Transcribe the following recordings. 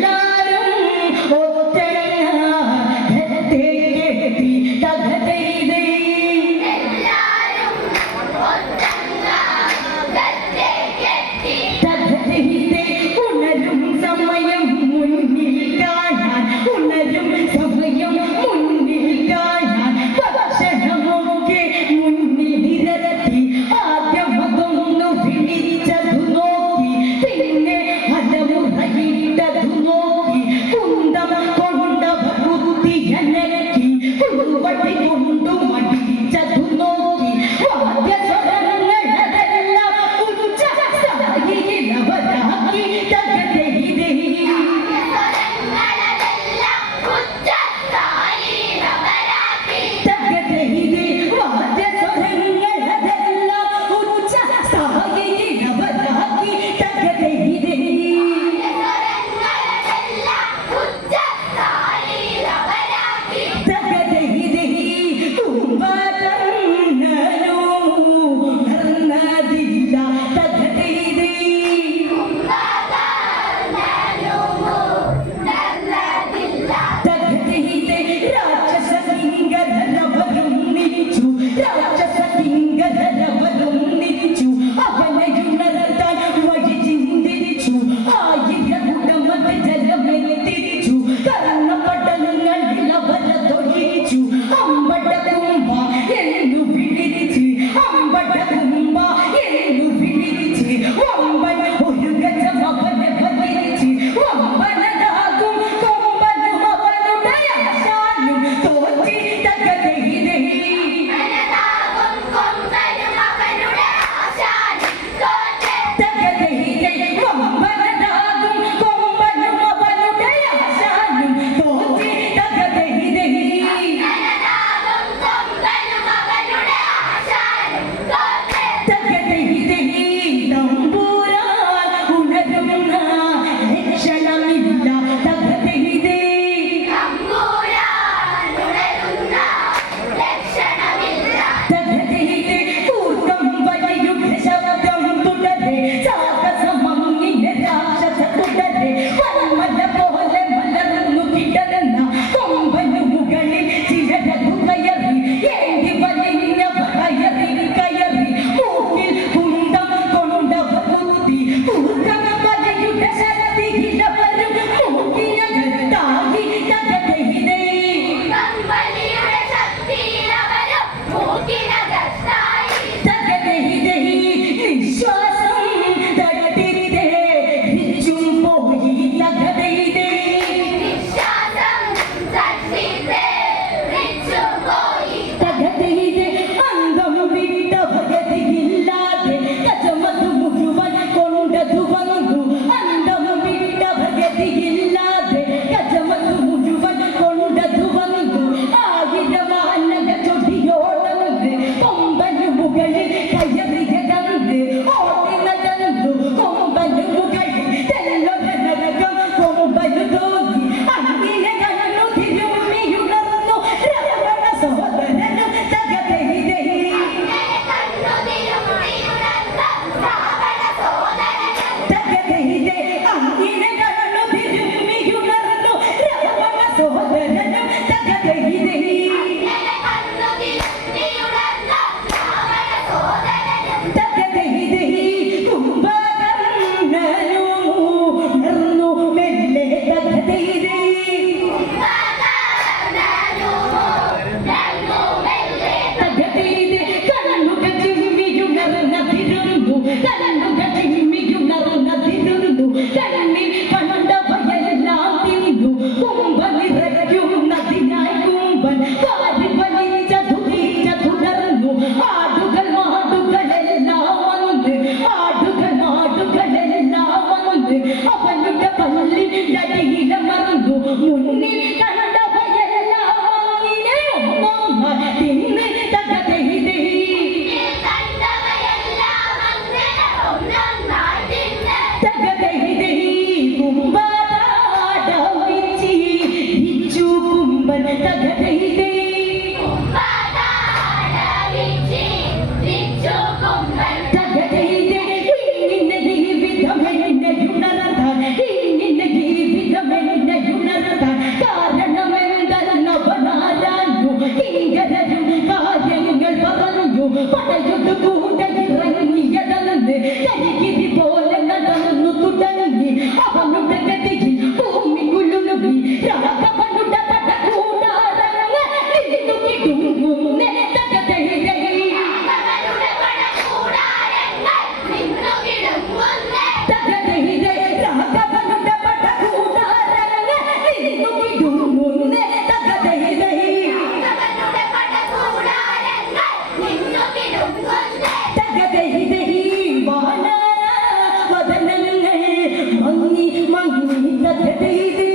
La മുന്നിൽ കണ്ടവയെല്ലാം അങ്ങനെ ഒന്നൊന്ന് തിന്ന് തകതൈതൈ തകതൈതൈ കുമ്പതാടവിച്ചി ഇച്ചു കുമ്പൻ തകതൈതൈ പടയൊട്ട് കൂടയിറങ്ങിയതന്ന് കരികിരി പോലെ നടന്നു തുടങ്ങി അവനുടെ ഗതിയിൽ ഭൂമി കുലുങ്ങി രാഘവനുടെ പടകൂടാരങ്ങ് നിന്നുകിടുങ്ങുന്നേ തകതൈതൈ തകതൈതൈ രാഘവനുടെ പടകൂടാരങ്ങ് നിന്നുകിടുങ്ങുന്നേ തകതൈതൈ തകതൈതൈ വാനരവദനങ്ങൾ മങ്ങി മങ്ങി തകതൈതൈ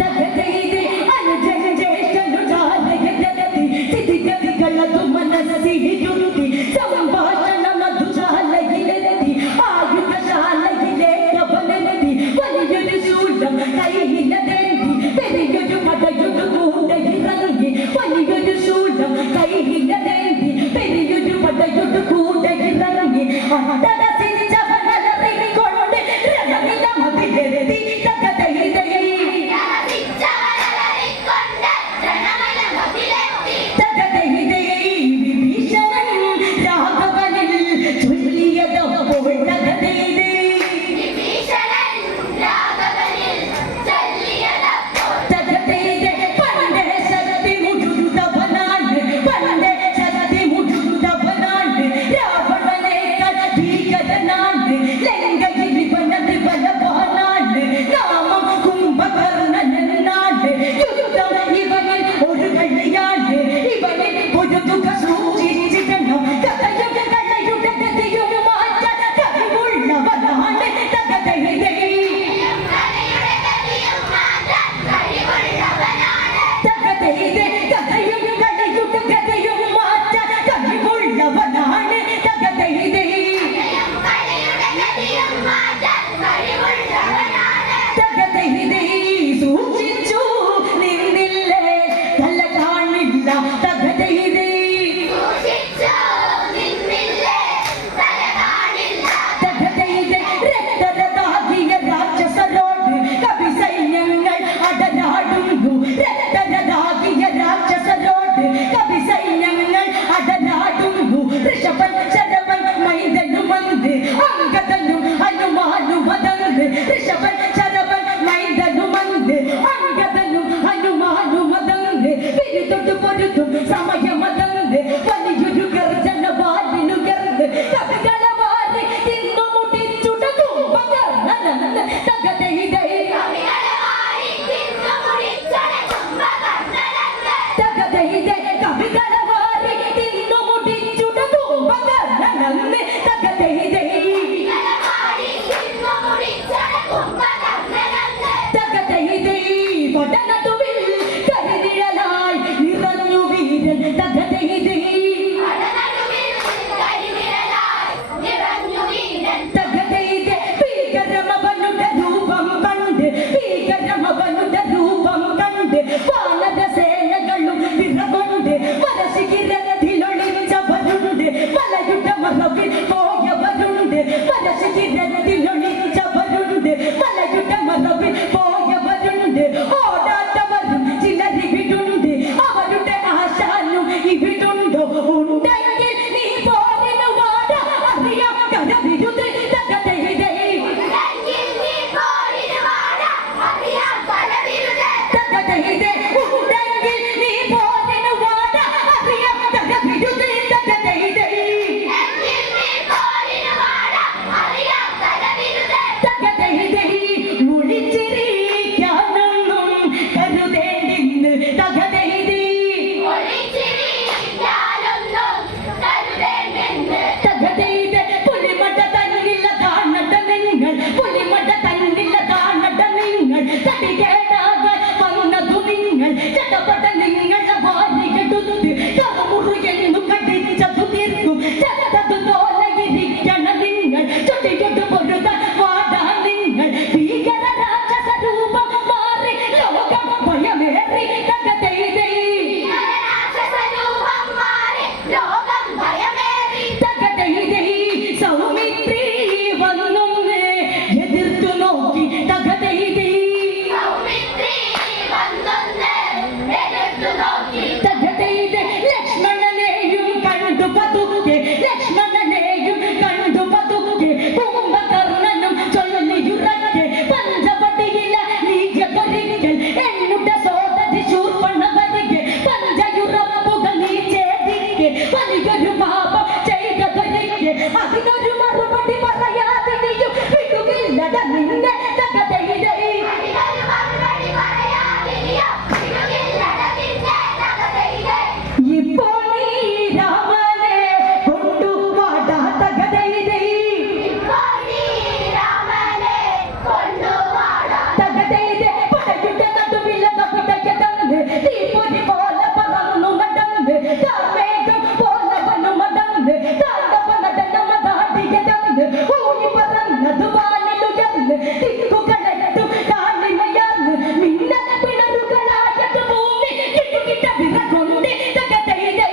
തകതൈതൈ അനുജന ജ്യേഷ്ഠനുജാലയജലതി സ്ഥിതിഗതികളതു മനസ്സിലിരുത്തി സംഭാഷണ മധുശാലയിലെത്തി ആയുധശാലയിലെ കവലനതി വലിയൊരു ശൂലം കൈയിലതേന്തി പെരിയൊരു പടയൊരു കൂടയിറങ്ങി വലിയൊരു ശൂലം കൈയിലതേന്തി പെരിയൊരു പടയൊരു കൂടയിറങ്ങി അടടസിച്ചവനലറികൊണ്ട് രണമിതമതിലെത്തി തകതൈതൈ തകതൈതൈ വിഭീഷണൻ ലക്ഷ്മണനെയും കണ്ടു പതുക്കെ കുംഭകർണനും ചൊല്ലിയുറക്കെ പഞ്ചവടിയില നീയൊരിക്കൽ എന്നുടെ സോദരി ശൂർപ്പണഖിക്ക് പഞ്ചയുറപ്പുകൾ നീ ഛേദിക്ക് വലിയൊരു പാപം ചെയ്തതൊരിക്കെ അതിനൊരു മറുപടി പറയാതെ നീയും വിടുകില്ലട നിന്നെ തകതയിലേ ഇപ്പോൾ നീ രാമനെ കൊണ്ടുവാടാ തകതയിലേ തകതയിലേ പടയുടെ നടുവില കവിതയെ തന്ന് തീപ്പൊരി പോലെ പറന്നു നടന്ന് കാർമേഘം പോലെ വനുമടന്ന് താണ്ഡവ നടനമതാടിയെ തന്ന് ഊരി പറന്നത് വാനിലുയർന്ന് ദിക്കുകളെട്ടും താളിമയർന്ന് മിന്നൽ പിണറുകളായത് ഭൂമി കിട്ടുകിട്ട വിറകൊണ്ട് തകതയിലേ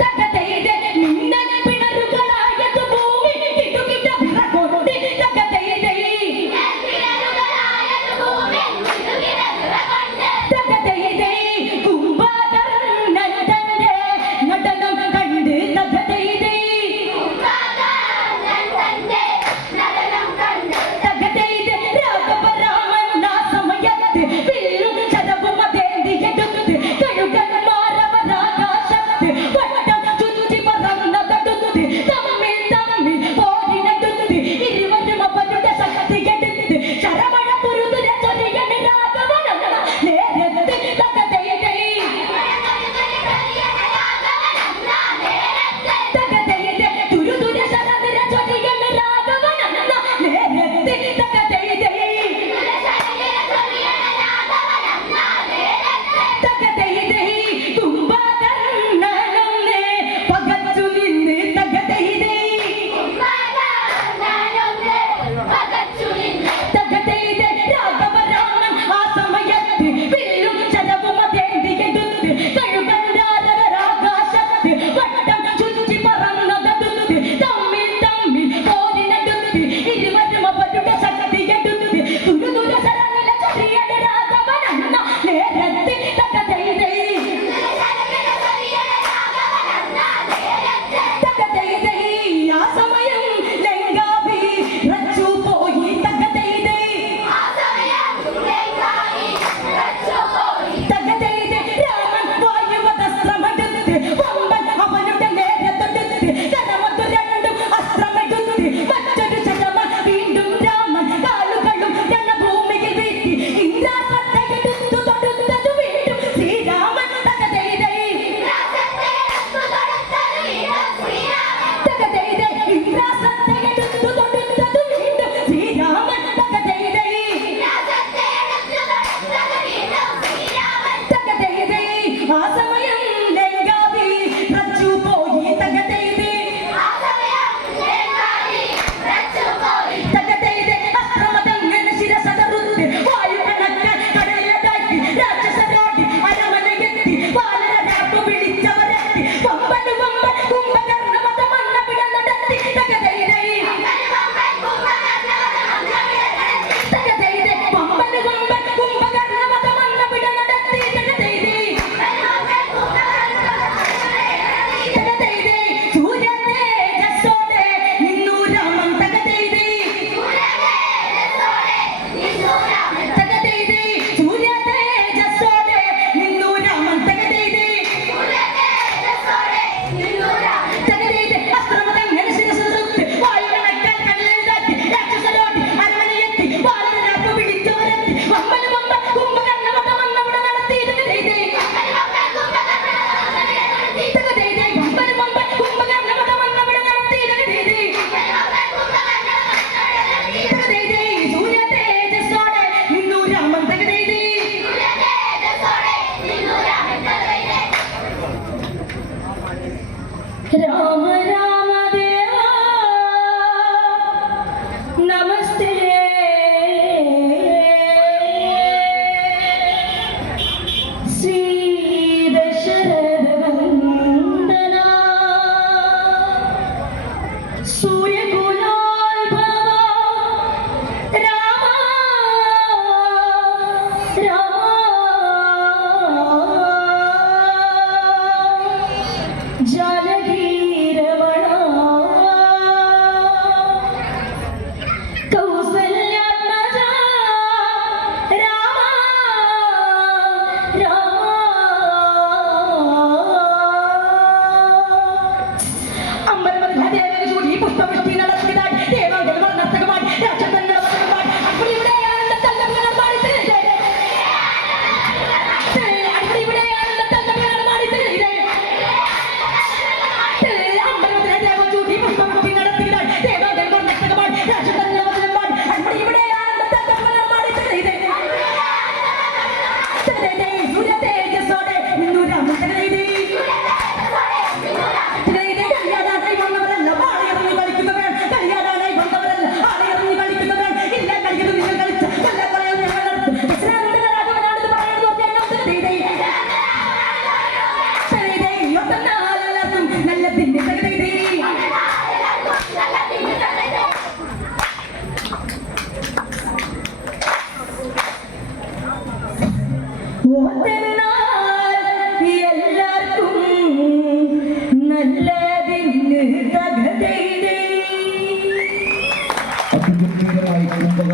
തകതയിലേ മിന്നൽ പിണറുകളായത് ഭൂമി കിട്ടുകിട്ട വിറകൊണ്ട് തകതയിലേ തകതയിലേ കുംഭകർണൻ തന്റെ നടനം കണ്ട് തകതയിലേ തകതയിലേ രാഘവരാമൻ ആ സമയത്ത് വില്ലും ശരവും അതേന്തിയെടുത്ത് കഴുകന്മാരവരാകാശത്ത് വട്ടം ചുറ്റി പറന്നതടുത്ത് തമ്മിൽ തമ്മിൽ പോരിനടുത്ത് ഇരുവരും അവരുടെ ശക്തിയെടുത്ത് ശരമഴ പുരുതുര ചൊരിയണ രാഘവനല്ല നേരത്ത് തകതയിലേ തകതയിലേ തുരുതുര ശരനിര ചൊരിയണ രാഘവനല്ല നേരത്ത് തകതയിലേ തകതയിലേ കുംഭകർണനൊന്ന് പകച്ചു നിന്ന് തകതയിലേ തകതയിലേ രാഘവരാമൻ ആ സമയത്ത് വില്ലും ശരവും അതേന്തിയെടുത്ത് കഴുകന്മാരവരാകാശത്ത് വട്ടം ചുറ്റി പറന്നതടുത്ത് തമ്മിൽ തമ്മിൽ പോരിനടുത്ത് ഇരുവരും അവരുടെ ശക്തിയെടുത്ത് തുരുതുര ശരനില ചൊരിയണ രാഘവനല്ല നേരത്ത് തകതയിലേ തകതയിലേ ആ സമയം ലങ്കാവി റച്ചു പോയി തകതയിലേ തകതയിലേ രാമൻ വായുവദസ്ത്രമെടുത്ത് വമ്പൻ അവനുടെ നേരത്തെടുത്ത് കരമതു രണ്ടും അസ്ത്രമെടുത്ത് മറ്റൊരു ശരമ വീണ്ടും രാമൻ കാലുകളും രണഭൂമിയിൽ വീഴ്ത്തി ഇന്ദ്രാസത്തെയെടുത്തു തൊടുത്തതു വീണ്ടും ശ്രീരാമൻ തകതയിലേ തകതയിലേ ഇന്ദ്രാസത്തെയെടുത്തു തൊടുത്തതു വീണ്ടും ശ്രീരാമൻ തകതയിലേ തകതയിലേ ആ സമയം ലങ്കാവി റച്ചു പോയി തകതയിലേ തകതയിലേ അസ്ത്രമതങ്ങനെ ശിരസതറുത്ത് വായുകണക്കാൻ കടലിലതാക്കി രാക്ഷസരോടി അരമനയെത്തി പാലരാപ്പ് വിളിച്ചവരെത്തി വമ്പന് വമ്പൻ കുംഭകർണ മതമന്ന പിട നടത്തി തകതയിലേ തകതയിലേ വമ്പന് വമ്പൻ കുംഭകർണ മതമന്ന പിട നടത്തി തകതയിലേ തകതയിലേ സൂര്യ തേജസ്സോടെ നിന്നു രാമൻ തകതയിലേ തകതയിലേ സൂര്യ തേജസ്സോടെ നിന്നു രാമൻ തകതയിലേ തകതയിലേ അസ്ത്രമതങ്ങനെ ശിരസതറുത്ത് വായുകണക്കാൻ കടലിലതാക്കി രാക്ഷസരോടി അരമനയെത്തി പാലരാപ്പ് വിളിച്ചവരെത്തി വമ്പന് വമ്പൻ കുംഭകർണ മതമന്ന പിട നടത്തി തകതയിലേ തകതയിലേ വമ്പന് വമ്പൻ കുംഭകർണ മതമന്ന പിട നടത്തി തകതയിലേ തകതയിലേ സൂര്യ തേജസ്സോടെ നിന്നു രാമൻ തകതയിലേ രാമ രാമ ദേവാ നമസ്തേ ശ്രീ ദശരഥ വന്ദനാ സൂര്യകുലോത്ഭവ രാമ രാമ ಜಾಲಿ